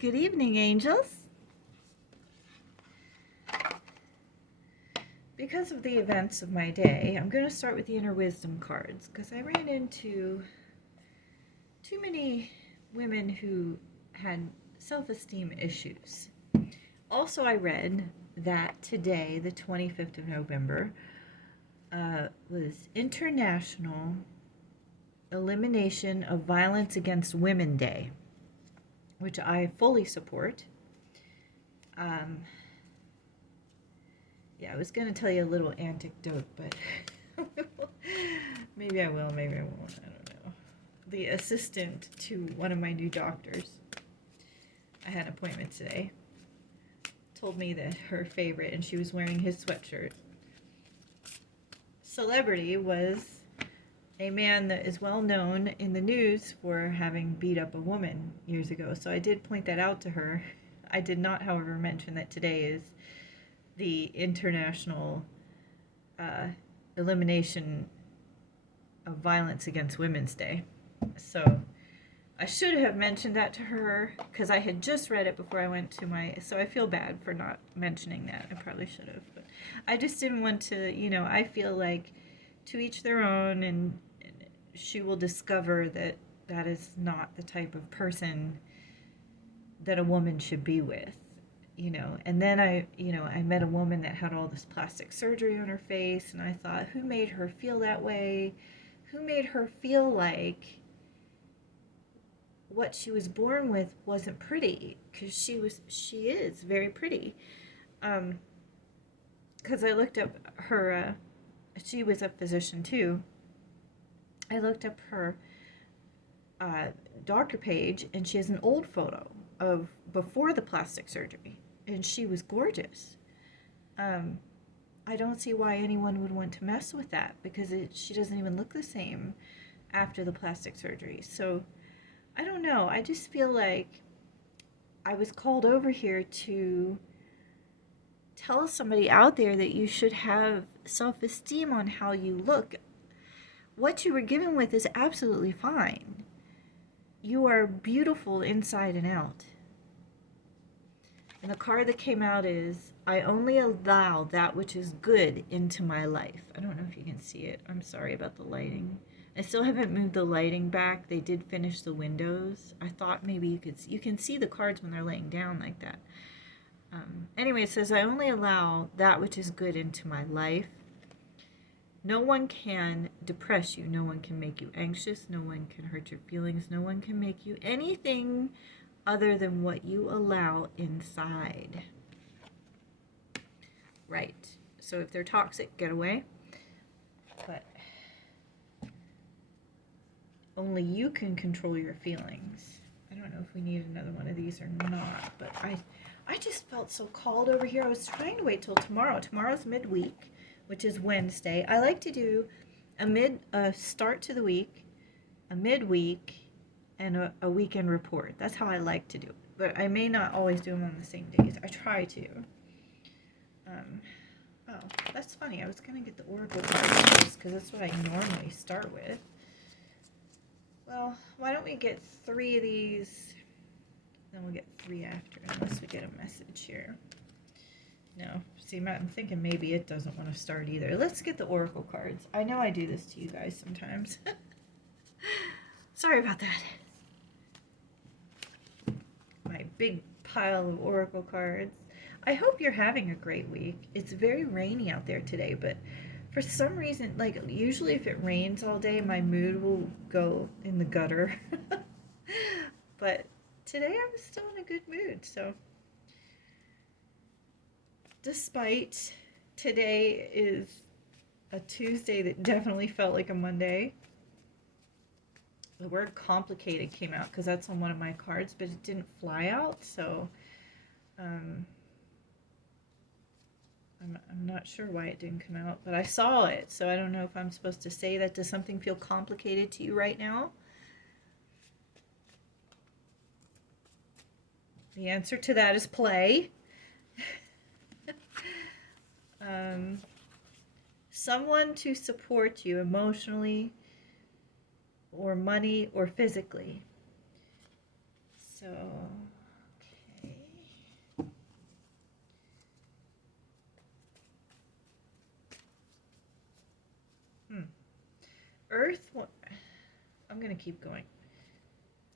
Good evening, angels. Because of the events of my day, I'm going to start with the inner wisdom cards because I ran into too many women who had self-esteem issues. Also, I read that today, the 25th of November, was International Elimination of Violence Against Women Day, which I fully support. Yeah, I was going to tell you a little anecdote, but maybe I will, maybe I won't. I don't know. The assistant to one of my new doctors, I had an appointment today, told me that her favorite, and she was wearing his sweatshirt, celebrity was a man that is well known in the news for having beat up a woman years ago. So I did point that out to her. I did not, however, mention that today is the International Elimination of Violence Against Women's Day. So I should have mentioned that to her because I had just read it before I went to my... So I feel bad for not mentioning that. I probably should have. But I just didn't want to, I feel like to each their own, and she will discover that that is not the type of person that a woman should be with. And then I met a woman that had all this plastic surgery on her face, and I thought, who made her feel that way? Who made her feel like what she was born with wasn't pretty? Because she is very pretty. Because I looked up her, she was a physician too. I looked up her doctor page, and she has an old photo of before the plastic surgery. And she was gorgeous. I don't see why anyone would want to mess with that because she doesn't even look the same after the plastic surgery. So I don't know. I just feel like I was called over here to tell somebody out there that you should have self-esteem on how you look. What you were given with is absolutely fine. You are beautiful inside and out. And the card that came out is, I only allow that which is good into my life. I don't know if you can see it. I'm sorry about the lighting. I still haven't moved the lighting back. They did finish the windows. I thought maybe you can see the cards when they're laying down like that. Anyway, it says, I only allow that which is good into my life. No one can depress you. No one can make you anxious. No one can hurt your feelings. No one can make you anything other than what you allow inside. Right. So if they're toxic, get away. But only you can control your feelings. I don't know if we need another one of these or not, but I just felt so called over here. I was trying to wait till tomorrow. Tomorrow's midweek, which is Wednesday. I like to do a start to the week, a midweek, and a weekend report. That's how I like to do it. But I may not always do them on the same days. I try to. Oh, that's funny. I was going to get the Oracle cards because that's what I normally start with. Well, why don't we get 3 of these? Then we'll get 3 after, unless we get a message here. No. See, I'm thinking maybe it doesn't want to start either. Let's get the Oracle cards. I know I do this to you guys sometimes. Sorry about that. My big pile of Oracle cards. I hope you're having a great week. It's very rainy out there today, but for some reason, like usually if it rains all day, my mood will go in the gutter. But today I was still in a good mood, so despite today is a Tuesday that definitely felt like a Monday. The word complicated came out because that's on one of my cards, but it didn't fly out, so I'm not sure why it didn't come out, but I saw it, so I don't know if I'm supposed to say that. Does something feel complicated to you right now? The answer to that is play. Someone to support you emotionally or money or physically. So, to keep going.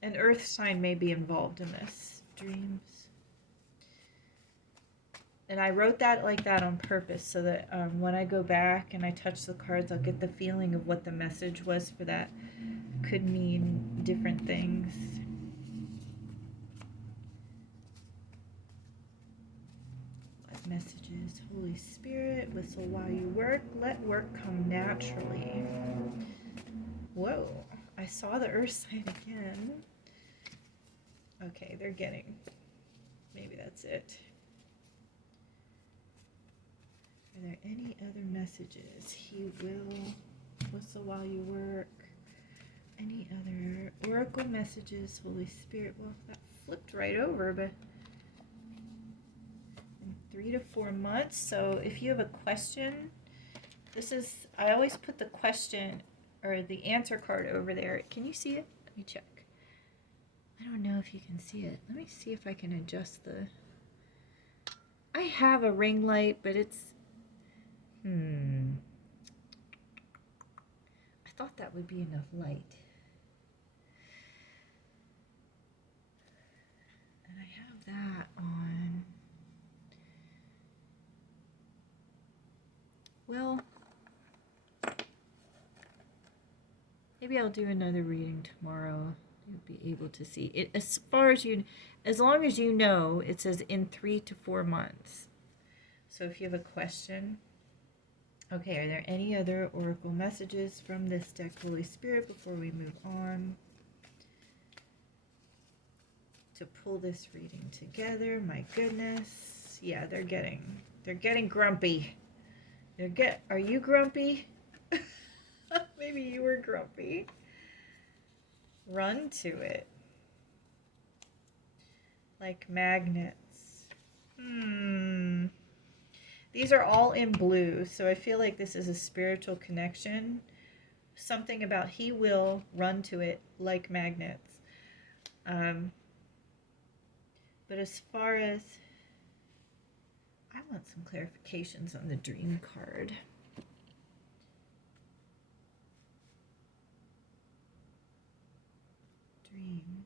An earth sign may be involved in this. Dreams. And I wrote that like that on purpose so that when I go back and I touch the cards, I'll get the feeling of what the message was for that. Could mean different things. What messages? Holy Spirit, whistle while you work. Let work come naturally. Whoa, I saw the earth sign again. Okay, they're getting. Maybe that's it. Are there any other messages? He will whistle while you work. Any other oracle messages? Holy Spirit. Well, that flipped right over, but in 3 to 4 months. So if you have a question, this is, I always put the question or the answer card over there. Can you see it? Let me check. I don't know if you can see it. Let me see if I can adjust the... I have a ring light, but it's... I thought that would be enough light. And I have that on. Well, maybe I'll do another reading tomorrow. You'll be able to see it. As far as you, as long as you know, it says in 3 to 4 months. So if you have a question... Okay, are there any other oracle messages from this deck, Holy Spirit, before we move on to pull this reading together? My goodness. Yeah, they're getting grumpy. Are you grumpy? Maybe you were grumpy. Run to it. Like magnets. These are all in blue, so I feel like this is a spiritual connection. Something about he will run to it like magnets. But as far as... I want some clarifications on the dream card. Dreams.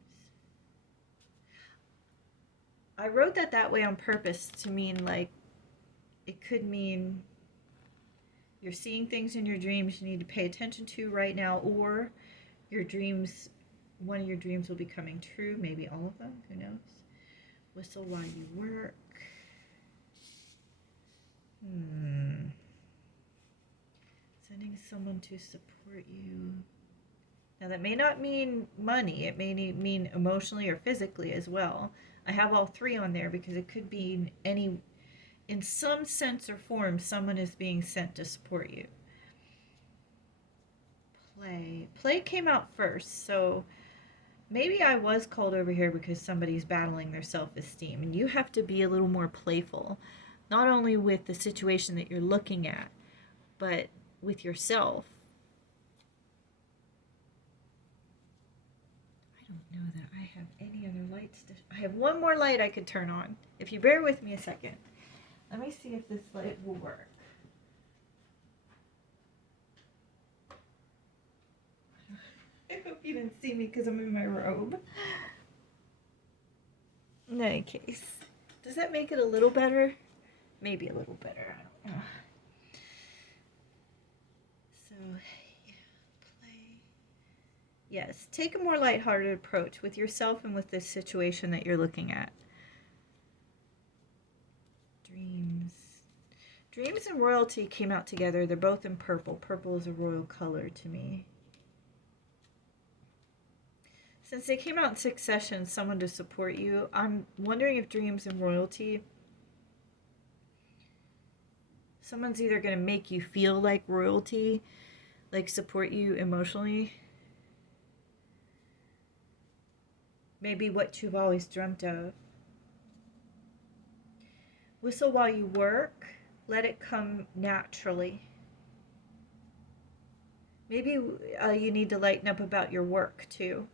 I wrote that way on purpose to mean like, it could mean you're seeing things in your dreams you need to pay attention to right now, or your dreams, one of your dreams will be coming true, maybe all of them, who knows? Whistle while you work. Sending someone to support you. Now that may not mean money, it may mean emotionally or physically as well. I have all three on there because it could be any... In some sense or form, someone is being sent to support you. Play came out first, so maybe I was called over here because somebody's battling their self-esteem, and you have to be a little more playful, not only with the situation that you're looking at, but with yourself. I don't know that I have any other lights. I have one more light I could turn on. If you bear with me a second. Let me see if this light will work. I hope you didn't see me because I'm in my robe. In any case, does that make it a little better? Maybe a little better. I don't know. So, yeah, play. Yes, take a more lighthearted approach with yourself and with this situation that you're looking at. Dreams and royalty came out together. They're both in purple. Purple is a royal color to me. Since they came out in succession, someone to support you, I'm wondering if dreams and royalty, someone's either going to make you feel like royalty, like support you emotionally. Maybe what you've always dreamt of. Whistle while you work. Let it come naturally. Maybe you need to lighten up about your work too.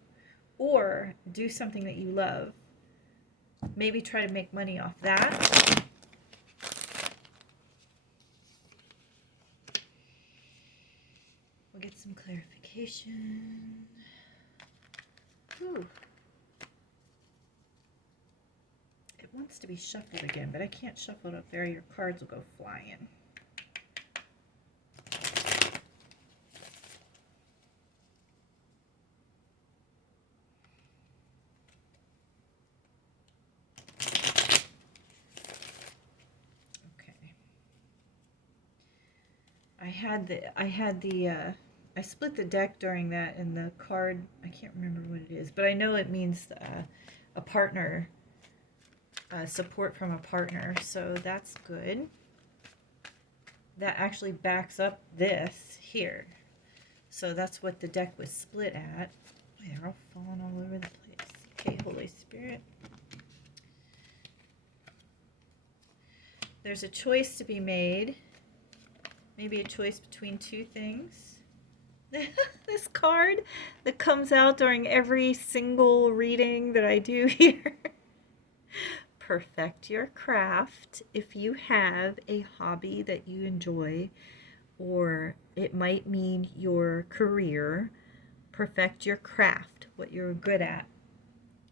Or do something that you love. Maybe try to make money off that. We'll get some clarification. Ooh. It wants to be shuffled again, but I can't shuffle it up there. Your cards will go flying. I split the deck during that, and the card, I can't remember what it is, but I know it means a partner, support from a partner, so that's good. That actually backs up this here. So that's what the deck was split at. Boy, they're all falling all over the place. Okay, Holy Spirit. There's a choice to be made. Maybe a choice between two things. This card that comes out during every single reading that I do here. Perfect your craft if you have a hobby that you enjoy, or it might mean your career. Perfect your craft, what you're good at.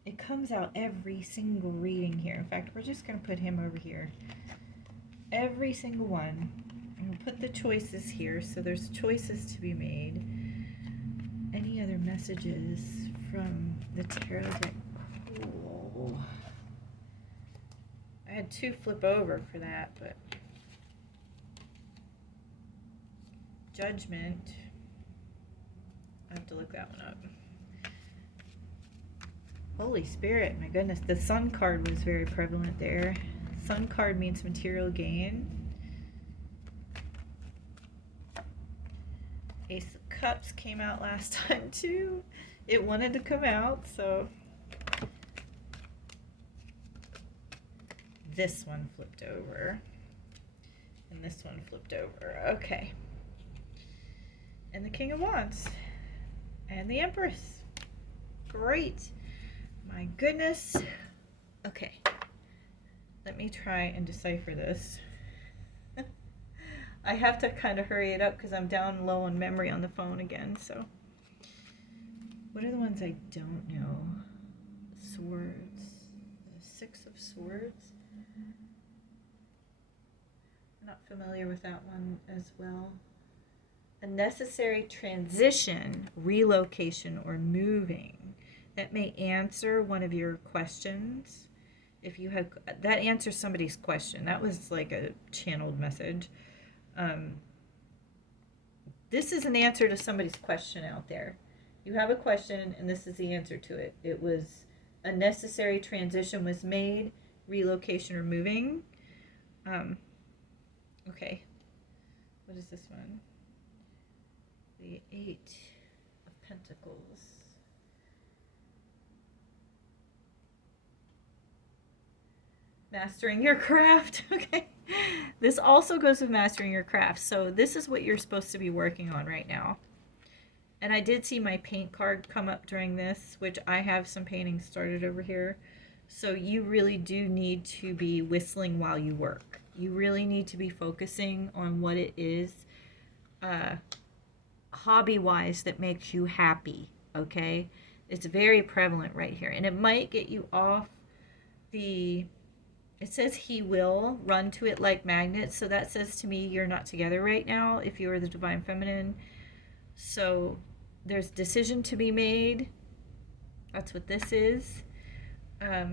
It comes out every single reading here. In fact, we're just going to put him over here. Every single one. I'm going to put the choices here, so there's choices to be made. Any other messages from the tarot deck? Cool. I had 2 flip over for that, but Judgment. I have to look that one up. Holy Spirit, my goodness. The Sun card was very prevalent there. Sun card means material gain. Ace of Cups came out last time too. It wanted to come out, so this one flipped over. And this one flipped over. Okay. And the King of Wands. And the Empress. Great. My goodness. Okay. Let me try and decipher this. I have to kind of hurry it up because I'm down low on memory on the phone again. So, what are the ones I don't know? Swords. The 6 of Swords. I'm not familiar with that one as well. A necessary transition, relocation, or moving. That may answer one of your questions. If you have that answers somebody's question. That was like a channeled message. This is an answer to somebody's question out there. You have a question, and this is the answer to it. It was a necessary transition was made, relocation or moving. Okay. What is this one? The 8 of Pentacles. Mastering your craft. Okay. This also goes with mastering your craft. So this is what you're supposed to be working on right now. And I did see my paint card come up during this, which I have some painting started over here. So you really do need to be whistling while you work. You really need to be focusing on what it is hobby-wise that makes you happy, okay? It's very prevalent right here. And it might get you off the... It says he will run to it like magnets. So that says to me you're not together right now if you are the Divine Feminine. So there's decision to be made. That's what this is. That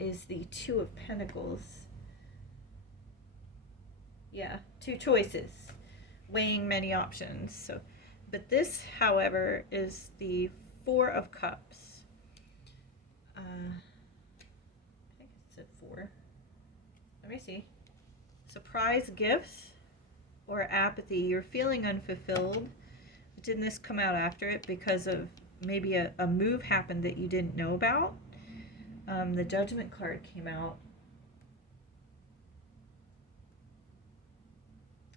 is the 2 of Pentacles. Yeah, 2 choices. Weighing many options. So, but this, however, is the 4 of Cups. Let me see. Surprise gifts or apathy. You're feeling unfulfilled. But didn't this come out after it because of maybe a move happened that you didn't know about? The Judgment card came out.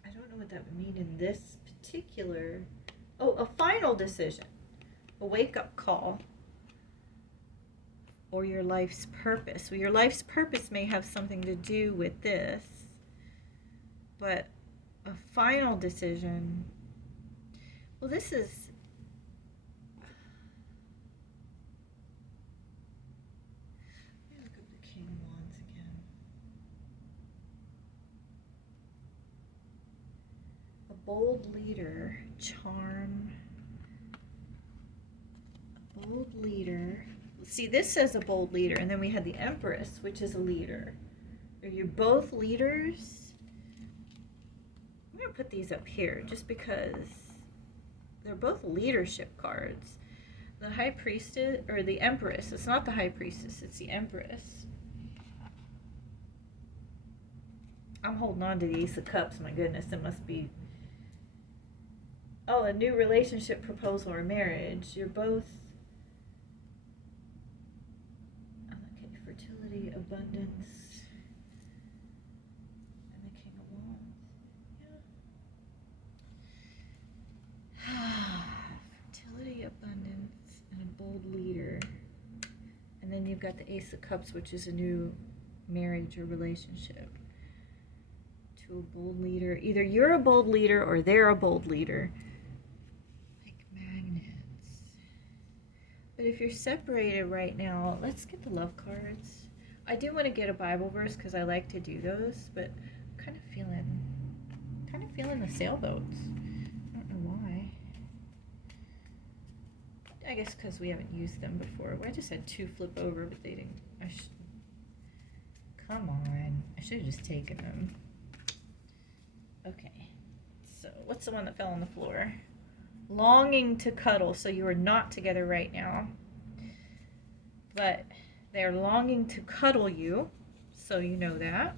I don't know what that would mean in this particular... Oh, a final decision. A wake-up call. Or your life's purpose. Well, your life's purpose may have something to do with this, but a final decision. Well, this is bold leader, charm, a bold leader. See, this says a bold leader, and then we had the Empress, which is a leader. Are you both leaders? I'm going to put these up here just because they're both leadership cards. The High Priestess, or the Empress. It's not the High Priestess, it's the Empress. I'm holding on to the Ace of Cups. My goodness, it must be... Oh, a new relationship, proposal, or marriage. You're both... Okay, fertility, abundance, and the King of Wands. Yeah. Fertility, abundance, and a bold leader. And then you've got the Ace of Cups, which is a new marriage or relationship. To a bold leader. Either you're a bold leader or they're a bold leader. Like magnets. But if you're separated right now, let's get the love cards. I do want to get a Bible verse because I like to do those, but I'm kind of feeling the sailboats. I don't know why. I guess because we haven't used them before. I just had 2 flip over, but they didn't. Come on. I should have just taken them. Okay. So, what's the one that fell on the floor? Longing to cuddle. So, you are not together right now. But they are longing to cuddle you. So, you know that.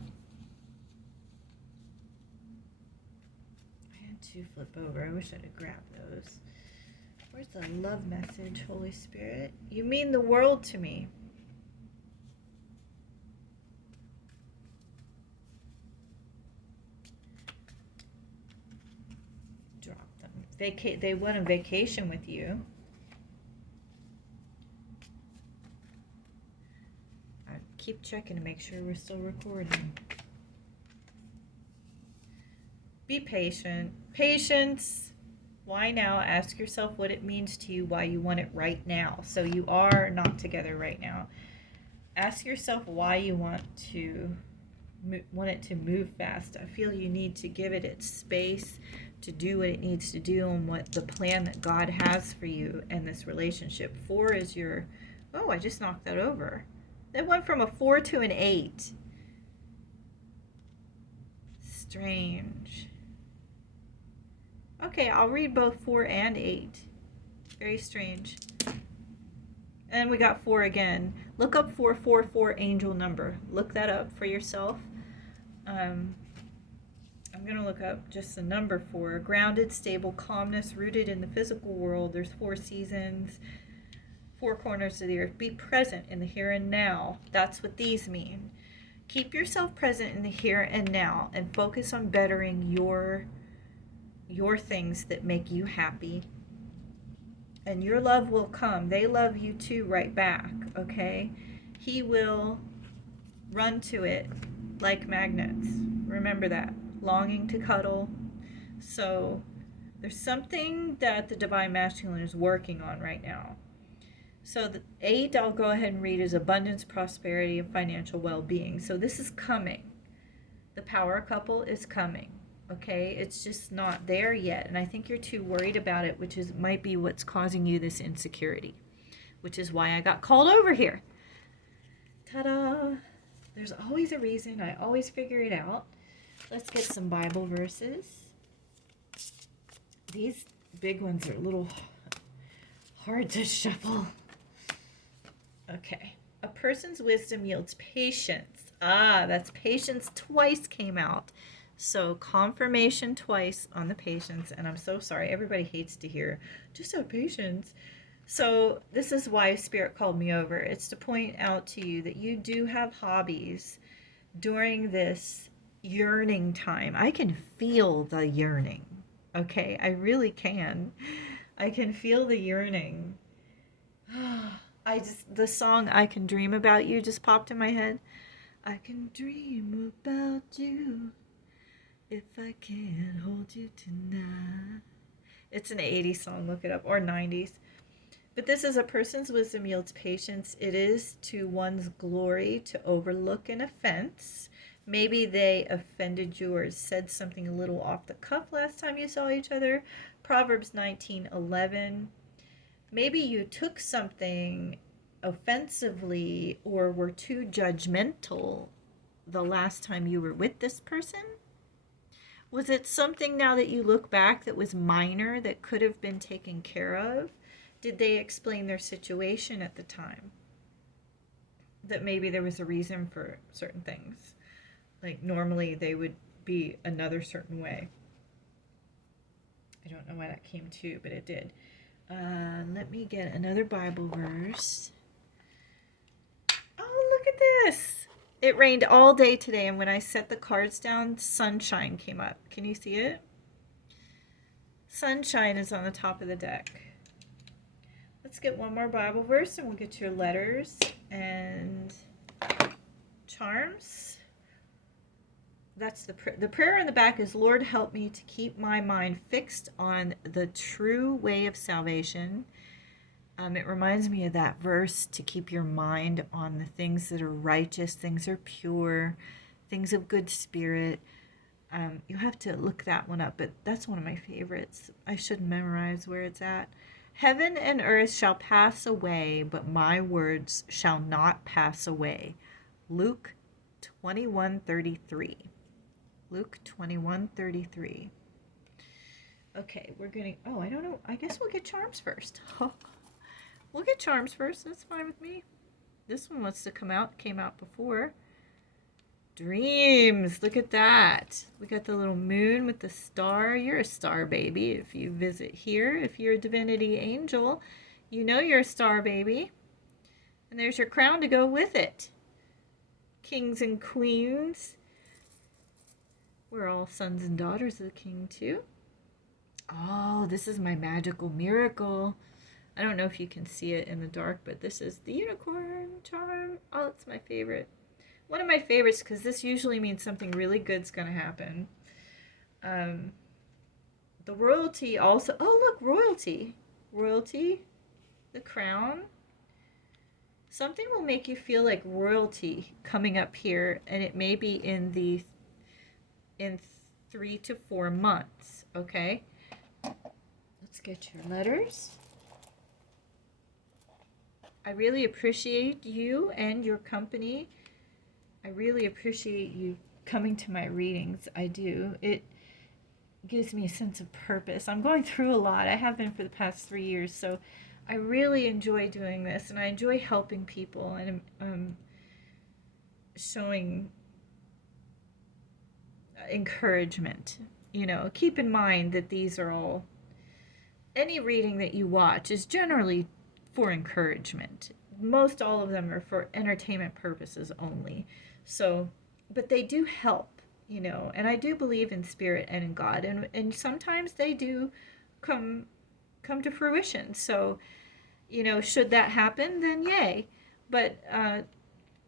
I had 2 flip over. I wish I'd have grabbed those. Where's the love message, Holy Spirit? You mean the world to me. Drop them. They went on vacation with you. I keep checking to make sure we're still recording. Be patient. Patience. Why now? Ask yourself what it means to you, why you want it right now. So you are not together right now. Ask yourself why you want it to move fast. I feel you need to give it its space to do what it needs to do and what the plan that God has for you in this relationship. 4 is your... Oh, I just knocked that over. That went from a 4 to an 8. Strange. Okay, I'll read both 4 and 8. Very strange. And we got 4 again. Look up 444 angel number. Look that up for yourself. I'm going to look up just the number 4. Grounded, stable, calmness, rooted in the physical world. There's 4 seasons, 4 corners of the earth. Be present in the here and now. That's what these mean. Keep yourself present in the here and now and focus on bettering your things that make you happy, and your love will come. They love you too right back, okay? He will run to it like magnets. Remember that. Longing to cuddle. So there's something that the Divine Masculine is working on right now. So the 8 I'll go ahead and read is abundance, prosperity, and financial well-being. So this is coming. The power couple is coming. Okay, it's just not there yet, and I think you're too worried about it, which might be what's causing you this insecurity, which is why I got called over here. Ta-da! There's always a reason. I always figure it out. Let's get some Bible verses. These big ones are a little hard to shuffle. Okay. A person's wisdom yields patience. That's patience twice came out. So confirmation twice on the patience, and I'm so sorry. Everybody hates to hear, just have patience. So this is why Spirit called me over. It's to point out to you that you do have hobbies during this yearning time. I can feel the yearning, okay? I really can. I can feel the yearning. The song I Can Dream About You just popped in my head. I can dream about you. If I can't hold you tonight. It's an 80s song, look it up, or 90s. But this is a person's wisdom yields patience. It is to one's glory to overlook an offense, Maybe they offended you or said something a little off the cuff last time you saw each other. Proverbs 19:11. Maybe you took something offensively or were too judgmental the last time you were with this person. Was it something now that you look back that was minor that could have been taken care of? Did they explain their situation at the time? That maybe there was a reason for certain things. Like normally they would be another certain way. I don't know why that came to, but it did. Let me get another Bible verse. Oh, look at this. It rained all day today, and when I set the cards down, sunshine came up. Can you see it? Sunshine is on the top of the deck. Let's get one more Bible verse, and we'll get your letters and charms. That's the prayer on the back is, Lord, help me to keep my mind fixed on the true way of salvation. It reminds me of that verse, to keep your mind on the things that are righteous, things that are pure, things of good spirit. You have to look that one up, but that's one of my favorites. I should memorize where it's at. Heaven and earth shall pass away, but my words shall not pass away. Luke 21:33. Luke 21:33. Okay, we're getting, oh, I don't know. I guess we'll get charms first. We'll get charms first. That's fine with me. This one wants to come out. Came out before. Dreams. Look at that. We got the little moon with the star. You're a star baby if you visit here. If you're a Divinity Angel, you know you're a star baby. And there's your crown to go with it. Kings and queens. We're all sons and daughters of the king too. Oh, this is my magical miracle. I don't know if you can see it in the dark, but this is the unicorn charm. Oh, it's my favorite. One of my favorites, because this usually means something really good's going to happen. The royalty also, oh look, royalty. Royalty, the crown. Something will make you feel like royalty coming up here, and it may be in 3 to 4 months, okay? Let's get your letters. I really appreciate you and your company. I really appreciate you coming to my readings. I do. It gives me a sense of purpose. I'm going through a lot. I have been for the past 3 years, so I really enjoy doing this, and I enjoy helping people and showing encouragement. You know, keep in mind that these are all, any reading that you watch is generally for encouragement. Most all of them are for entertainment purposes only. So, but they do help, you know, and I do believe in spirit and in God, and sometimes they do come to fruition. So, you know, should that happen, then yay. But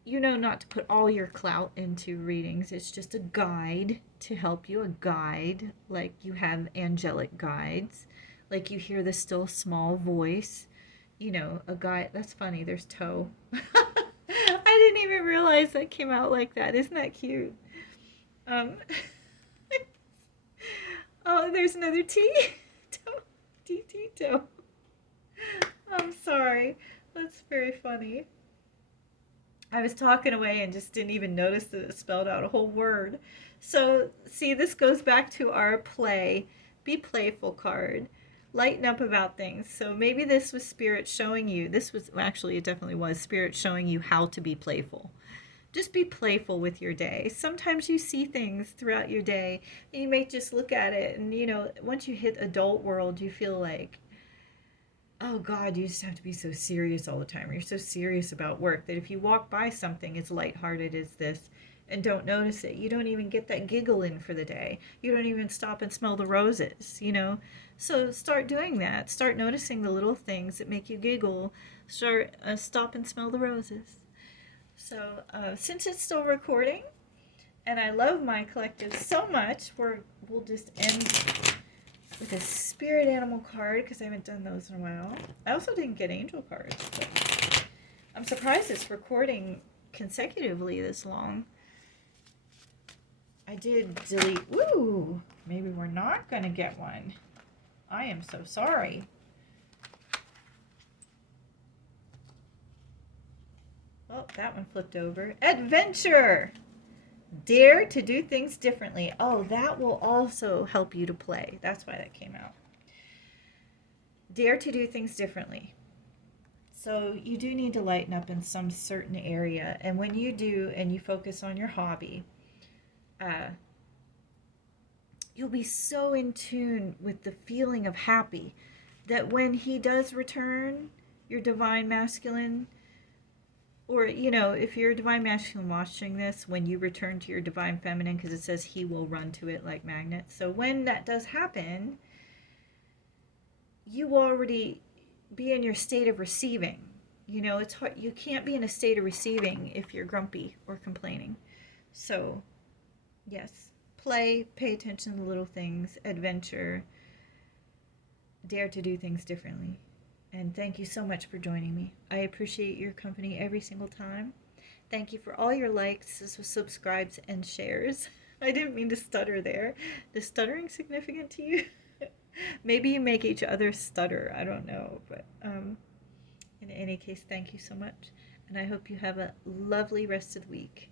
you know, not to put all your clout into readings. It's just a guide to help you, a guide, like you have angelic guides, like you hear the still small voice, you know, a guide. That's funny, there's toe. I didn't even realize that came out like that. Isn't that cute? Oh, there's another T. Toe. T toe. I'm sorry. That's very funny. I was talking away and just didn't even notice that it spelled out a whole word. So, see, this goes back to our play, be playful card. Lighten up about things. So maybe this was Spirit showing you, this was, well, actually it definitely was Spirit showing you how to be playful. Just be playful with your day. Sometimes you see things throughout your day and you may just look at it and, you know, once you hit adult world, you feel like, oh God, you just have to be so serious all the time. Or you're so serious about work that if you walk by something as lighthearted as this and don't notice it, you don't even get that giggle in for the day. You don't even stop and smell the roses, you know? So start doing that. Start noticing the little things that make you giggle. Stop and smell the roses. So since it's still recording, and I love my collective so much, we'll just end with a spirit animal card, because I haven't done those in a while. I also didn't get angel cards, but I'm surprised it's recording consecutively this long. I did delete. Ooh, maybe we're not going to get one. I am so sorry. Oh, that one flipped over. Adventure! Dare to do things differently. Oh, that will also help you to play. That's why that came out. Dare to do things differently. So you do need to lighten up in some certain area. And when you do and you focus on your hobby, you'll be so in tune with the feeling of happy that when he does return, your divine masculine, or, you know, if you're a divine masculine watching this, when you return to your divine feminine, because it says he will run to it like magnets. So when that does happen, you already be in your state of receiving. You know, it's hard. You can't be in a state of receiving if you're grumpy or complaining. So, yes, play, pay attention to the little things, adventure, dare to do things differently. And thank you so much for joining me. I appreciate your company every single time. Thank you for all your likes, subscribes, and shares. I didn't mean to stutter there. Is stuttering significant to you? Maybe you make each other stutter. I don't know. But in any case, thank you so much. And I hope you have a lovely rest of the week.